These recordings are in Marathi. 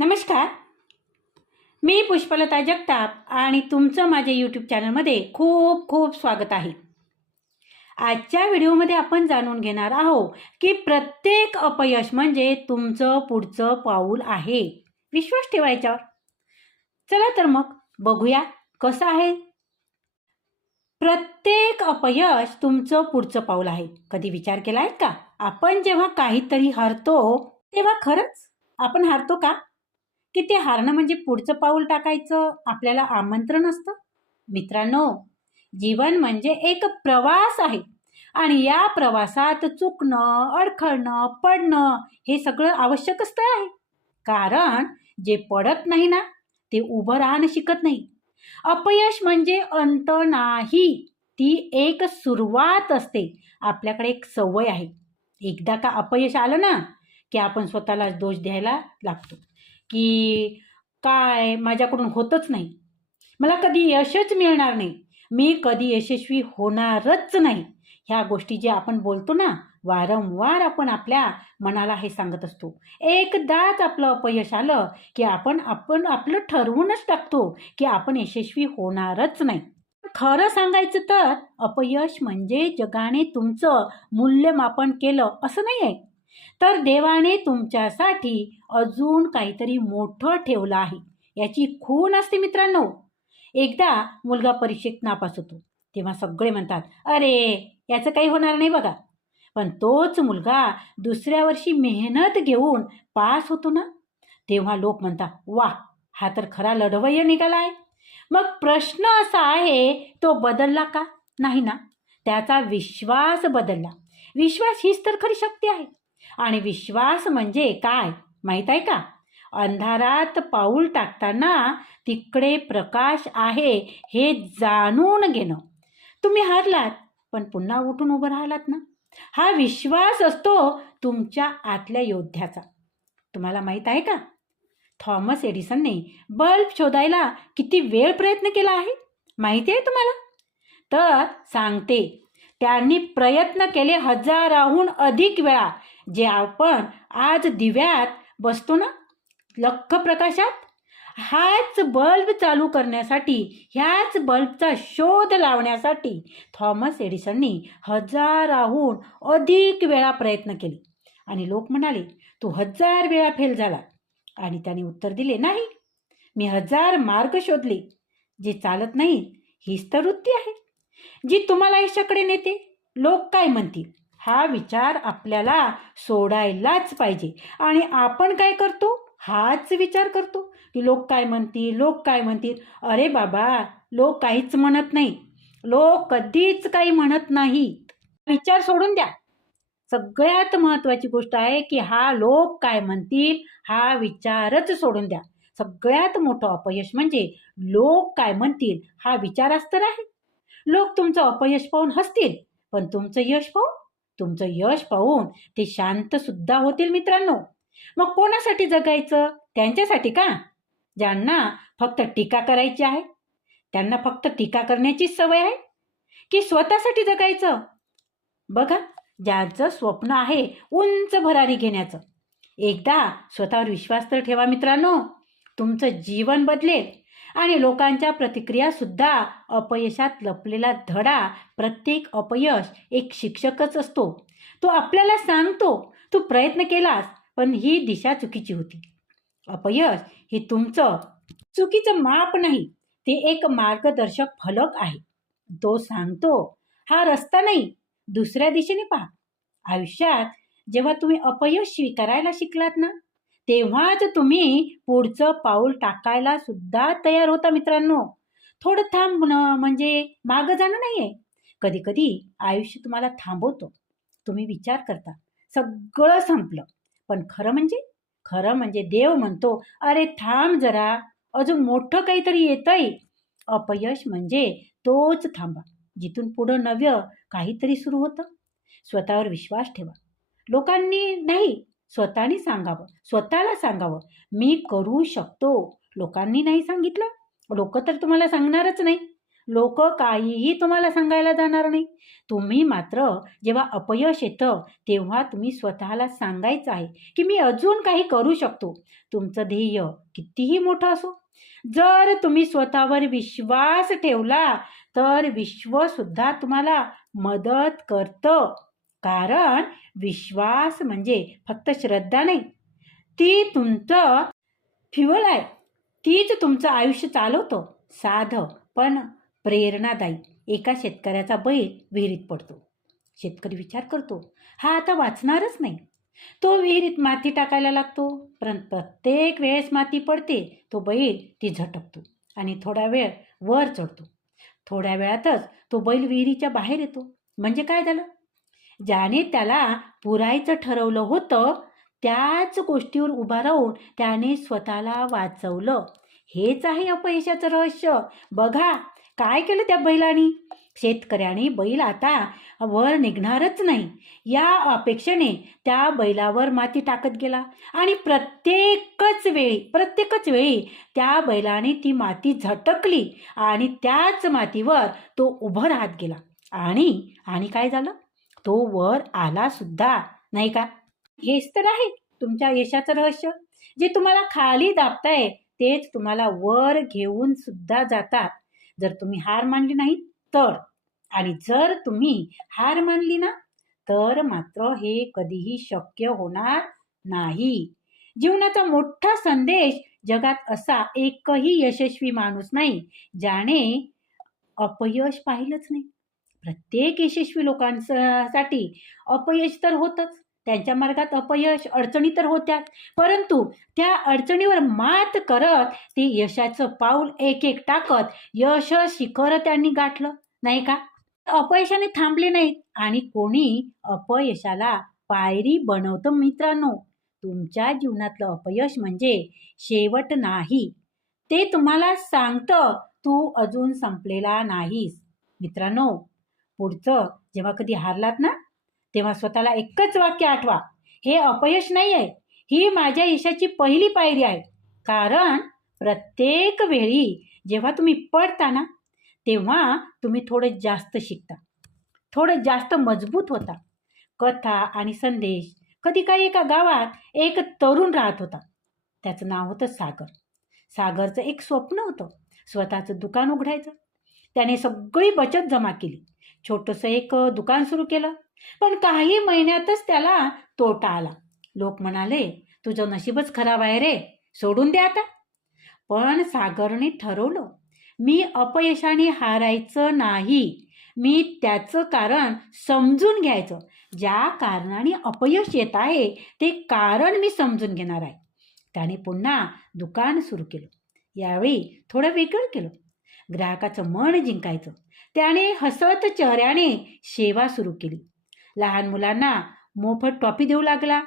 नमस्कार. मी पुष्पलता जगताप आणि तुमचं माझ्या यूट्यूब चॅनलमध्ये खूप खूप स्वागत आहे. आजच्या व्हिडिओमध्ये आपण जाणून घेणार आहोत की प्रत्येक अपयश म्हणजे तुमचं पुढचं पाऊल आहे. विश्वास ठेवायच्यावर. चला तर मग बघूया कसं आहे. प्रत्येक अपयश तुमचं पुढचं पाऊल आहे. कधी विचार केला आहे का? आपण जेव्हा काहीतरी हरतो तेव्हा खरंच आपण हारतो का? की ते हारणं म्हणजे पुढचं पाऊल टाकायचं? आपल्याला आमंत्रण असतं? मित्रांनो जीवन म्हणजे एक प्रवास आहे. आणि या प्रवासात चुकणं अडखळणं पडणं हे सगळं आवश्यकच तर आहे. कारण जे पडत नाही ना ते उभं राहणं शिकत नाही. अपयश म्हणजे अंत नाही. ती एक सुरुवात असते. आपल्याकडे एक सवय आहे. एकदा का अपयश आलं ना की आपण स्वतःला दोष द्यायला लागतो. की काय माझ्याकडून होतच नाही. मला कधी यशच मिळणार नाही. मी कधी यशस्वी होणारच नाही. ह्या गोष्टी जे आपण बोलतो ना वारंवार आपण आपल्या मनाला हे सांगत असतो. एकदाच आपलं अपयश आलं की आपण आपण आपलं ठरवूनच टाकतो की आपण यशस्वी होणारच नाही. खरं सांगायचं तर अपयश म्हणजे जगाने तुमचं मूल्यमापन केलं असं नाही आहे तर देवाने तुमच्यासाठी अजून काहीतरी मोठं ठेवलं आहे. याची खूण असते मित्रांनो. एकदा मुलगा परीक्षेत नापास होतो. तेव्हा सगळे म्हणतात अरे याचं काही होणार नाही बघा. पण तोच मुलगा दुसऱ्या वर्षी मेहनत घेऊन पास होतो ना? तेव्हा लोक म्हणतात वा हा तर खरा लढवय्य निघाला आहे मग प्रश्न असा आहे तो बदलला का? नाही ना. त्याचा विश्वास बदलला. विश्वास हीच तर खरी शक्ती आहे. आणि विश्वास म्हणजे काय? माहीत आहे का? अंधारात पाऊल टाकताना तिकडे प्रकाश आहे हे जाणून घेणं. तुम्ही हारलात पण पुन्हा उठून उभं राहिलात ना? हा विश्वास असतो तुमच्या आतल्या योद्ध्याचा. तुम्हाला माहीत आहे का? थॉमस एडिसनने बल्ब शोधायला किती वेळ प्रयत्न केला आहे? माहिती आहे तुम्हाला? तर सांगते त्यांनी प्रयत्न केले हजाराहून अधिक वेळा. जे आपण आज दिव्यात बसतो ना लख प्रकाशात हाच बल्ब चालू करण्यासाठी ह्याच बल्बचा शोध लावण्यासाठी थॉमस एडिसननी हजाराहून अधिक वेळा प्रयत्न केले. आणि लोक म्हणाले तू हजार वेळा फेल झाला. आणि त्याने उत्तर दिले नाही मी हजार मार्ग शोधले. जे चालत नाही हीच तर वृत्ती आहे. जी तुम्हाला यशाकडे नेते लोक काय म्हणतील? हा विचार आपल्याला सोडायलाच पाहिजे. आणि आपण काय करतो? हाच विचार करतो. की लोक काय म्हणतील? लोक काय म्हणतील? अरे बाबा लोक काहीच म्हणत नाही. लोक कधीच काही म्हणत नाहीत. विचार सोडून द्या. सगळ्यात महत्त्वाची गोष्ट आहे की हा लोक काय म्हणतील? हा विचारच सोडून द्या. सगळ्यात मोठं अपयश म्हणजे लोक काय म्हणतील? हा विचार तर आहे. लोक तुमचं अपयश पाहून हसतील पण तुमचं यश पाहून तुमचं यश पाहून ते शांत सुद्धा होतील मित्रांनो. मग कोणासाठी जगायचं? त्यांच्यासाठी का? ज्यांना फक्त टीका करायची आहे. त्यांना फक्त टीका करण्याचीच सवय आहे. की स्वतःसाठी जगायचं? बघा ज्यांचं स्वप्न आहे उंच भरारी घेण्याचं. एकदा स्वतःवर विश्वास तर ठेवा मित्रांनो. तुमचं जीवन बदलेल. आणि लोकांच्या प्रतिक्रियासुद्धा अपयशात लपलेला धडा प्रत्येक अपयश एक शिक्षकच असतो. तो आपल्याला सांगतो तू प्रयत्न केलास पण ही दिशा चुकीची होती. अपयश हे तुमचं चुकीचं माप नाही ते एक मार्गदर्शक फलक आहे. तो सांगतो हा रस्ता नाही दुसऱ्या दिशेने पहा. आयुष्यात जेव्हा तुम्ही अपयश स्वीकारायला शिकलात ना तेव्हाच तुम्ही पुढचं पाऊल टाकायला सुद्धा तयार होता मित्रांनो. थोडं थांबणं म्हणजे मागं जाणं नाही आहे कधी कधी आयुष्य तुम्हाला थांबवतो. तुम्ही विचार करता. सगळं संपलं. पण खरं म्हणजे खरं म्हणजे देव म्हणतो अरे थांब जरा. अजून मोठं काहीतरी येतंय. अपयश म्हणजे तोच थांबा. जिथून पुढं नव्य काहीतरी सुरू होतं. स्वतःवर विश्वास ठेवा. लोकांनी नाही स्वतःनी सांगावं स्वतःला सांगावं. मी करू शकतो. लोकांनी नाही सांगितलं. लोक तर तुम्हाला सांगणारच नाही. लोक काहीही तुम्हाला सांगायला जाणार नाही. तुम्ही मात्र जेव्हा अपयश येतं तेव्हा तुम्ही स्वतःला सांगायचं आहे की मी अजून काही करू शकतो. तुमचं ध्येय कितीही मोठं असो. जर तुम्ही स्वतःवर विश्वास ठेवला तर विश्वसुद्धा तुम्हाला मदत करतं. कारण विश्वास म्हणजे फक्त श्रद्धा नाही. ती तुमचं फ्युअल आहे. तीच तुमचं आयुष्य चालवतं. साधं पण प्रेरणादायी. एका शेतकऱ्याचा बैल विहिरीत पडतो. शेतकरी विचार करतो हा आता वाचणारच नाही. तो विहिरीत माती टाकायला लागतो. पण प्रत्येक वेळेस माती पडते तो बैल ती झटकतो आणि थोडा वेळ वर चढतो. थोड्या वेळातच तो बैल विहिरीच्या बाहेर येतो. म्हणजे काय झालं? ज्याने त्याला पुरायचं ठरवलं होतं त्याच गोष्टीवर उभा राहून त्याने स्वतःला वाचवलं. हेच आहे अपयशाचं रहस्य. बघा काय केलं त्या बैलाने? शेतकऱ्याने बैल आता वर निघणारच नाही. या अपेक्षेने त्या बैलावर माती टाकत गेला आणि प्रत्येकच वेळी प्रत्येकच वेळी त्या बैलाने ती माती झटकली आणि त्याच मातीवर तो उभं राहत गेला. आणि आणि काय झालं? तो वर आला सुद्धा नाही का? हेच तर आहे तुमच्या यशाचं रहस्य. जे तुम्हाला खाली दाबताय तेच तुम्हाला वर घेऊन सुद्धा जातात. जर तुम्ही हार मानली नाही तर. आणि जर तुम्ही हार मानली ना तर मात्र हे कधीही शक्य होणार नाही. जीवनाचा मोठा संदेश जगात असा एकही यशस्वी माणूस नाही ज्याने अपयश पाहिलंच नाही. प्रत्येक यशस्वी लोकांसाठी अपयश तर होतच. त्यांच्या मार्गात अपयश अडचणी तर होत्याच. परंतु त्या अडचणीवर मात करत ती यशाचं पाऊल एक एक टाकत यश शिखर त्यांनी गाठलं. नाही का? अपयशाने थांबले नाहीत आणि कोणी अपयशाला पायरी बनवतं मित्रांनो. तुमच्या जीवनातलं अपयश म्हणजे शेवट नाही. ते तुम्हाला सांगतं तू अजून संपलेला नाहीस. मित्रांनो पुढचं जेव्हा कधी हारलात ना तेव्हा स्वतःला एकच वाक्य आठवा. हे अपयश नाही आहे ही माझ्या यशाची पहिली पायरी आहे. कारण प्रत्येक वेळी जेव्हा तुम्ही पडता ना तेव्हा तुम्ही थोडं जास्त शिकता. थोडं जास्त मजबूत होता. कथा आणि संदेश कधी काही एका गावात एक तरुण राहत होता. त्याचं नाव होतं सागर. सागरचं एक स्वप्न होतं. स्वतःचं दुकान उघडायचं. त्याने सगळी बचत जमा केली. छोटंसं एक दुकान सुरू केलं. पण काही महिन्यातच त्याला तोटा आला. लोक म्हणाले तुझं नशीबच खराब आहे रे सोडून दे आता. पण सागरने ठरवलं मी अपयशाने हारायचं नाही. मी त्याचं कारण समजून घ्यायचं. ज्या कारणाने अपयश येत आहे ते कारण मी समजून घेणार आहे. त्याने पुन्हा दुकान सुरू केलं. यावेळी थोडं वेगळं केलं. ग्राहकाचं मन जिंकायचं. त्याने हसत चेहऱ्याने सेवा सुरू केली. लहान मुलांना मोफत टॉपी देऊ लागला.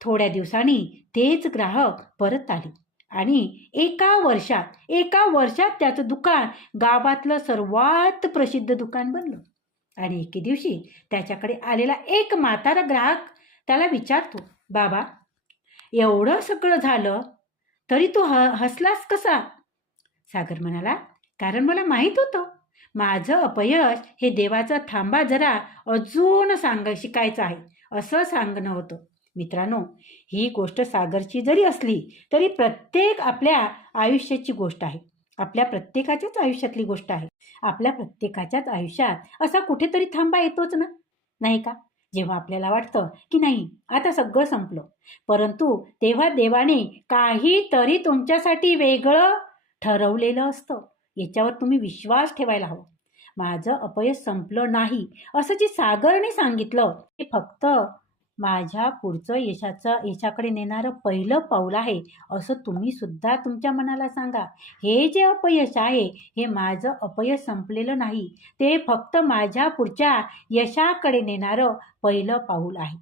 थोड्या दिवसांनी तेच ग्राहक परत आले आणि एका वर्षात एका वर्षात त्याचं दुकान गावातलं सर्वात प्रसिद्ध दुकान बनलं. आणि एके दिवशी त्याच्याकडे आलेला एक म्हातारा ग्राहक त्याला विचारतो बाबा एवढं सगळं झालं तरी तू ह हसलास कसा? सागर म्हणाला कारण मला माहीत होतं. माझं अपयश हे देवाचा थांबा जरा अजून सांग शिकायचं आहे असं सांगणं होतं. मित्रांनो ही गोष्ट सागरची जरी असली तरी प्रत्येक आपल्या आयुष्याची गोष्ट आहे. आपल्या प्रत्येकाच्याच आयुष्यातली गोष्ट आहे. आपल्या प्रत्येकाच्याच आयुष्यात असा कुठेतरी थांबा येतोच ना? नाही का? जेव्हा आपल्याला वाटतं की नाही आता सगळं संपलं. परंतु तेव्हा देवाने काहीतरी तुमच्यासाठी वेगळं ठरवलेलं असतं. याच्यावर तुम्ही विश्वास ठेवायला हवं. माझं अपयश संपलं नाही असं जे सागरने सांगितलं ते फक्त माझ्या पुढचं यशाचं यशाकडे नेणारं पहिलं पाऊल आहे असं तुम्ही सुद्धा तुमच्या मनाला सांगा. हे जे अपयश आहे हे माझं अपयश संपलेलं नाही ते फक्त माझ्या पुढच्या यशाकडे नेणारं पहिलं पाऊल आहे.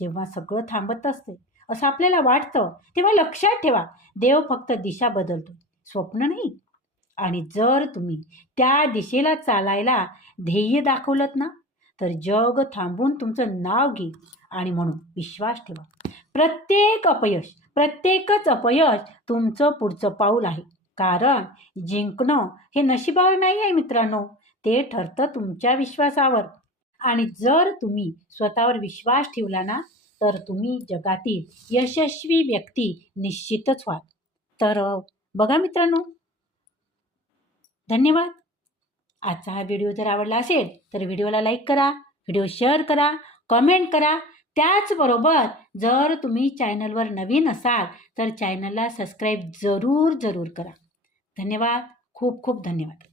जेव्हा सगळं थांबत असते असं आपल्याला वाटतं तेव्हा लक्षात ठेवा देव फक्त दिशा बदलतो. स्वप्न नाही आणि जर तुम्ही त्या दिशेला चालायला ध्येय दाखवलत ना तर जग थांबून तुमचं नाव घे आणि म्हणून विश्वास ठेवा. प्रत्येक अपयश प्रत्येकच अपयश तुमचं पुढचं पाऊल आहे. कारण जिंकणं हे नशिबावर नाही आहे मित्रांनो ते ठरतं तुमच्या विश्वासावर. आणि जर तुम्ही स्वतःवर विश्वास ठेवला ना तर तुम्ही जगातील यशस्वी व्यक्ती निश्चितच व्हाल. तर बघा मित्रांनो धन्यवाद. आजचा हा व्हिडिओ जर आवडला असेल तर व्हिडिओला लाईक करा व्हिडिओ शेअर करा कमेंट करा. त्याचबरोबर जर तुम्ही चॅनलवर नवीन असाल तर चॅनलला सबस्क्राईब जरूर जरूर करा. धन्यवाद. खूप खूप धन्यवाद.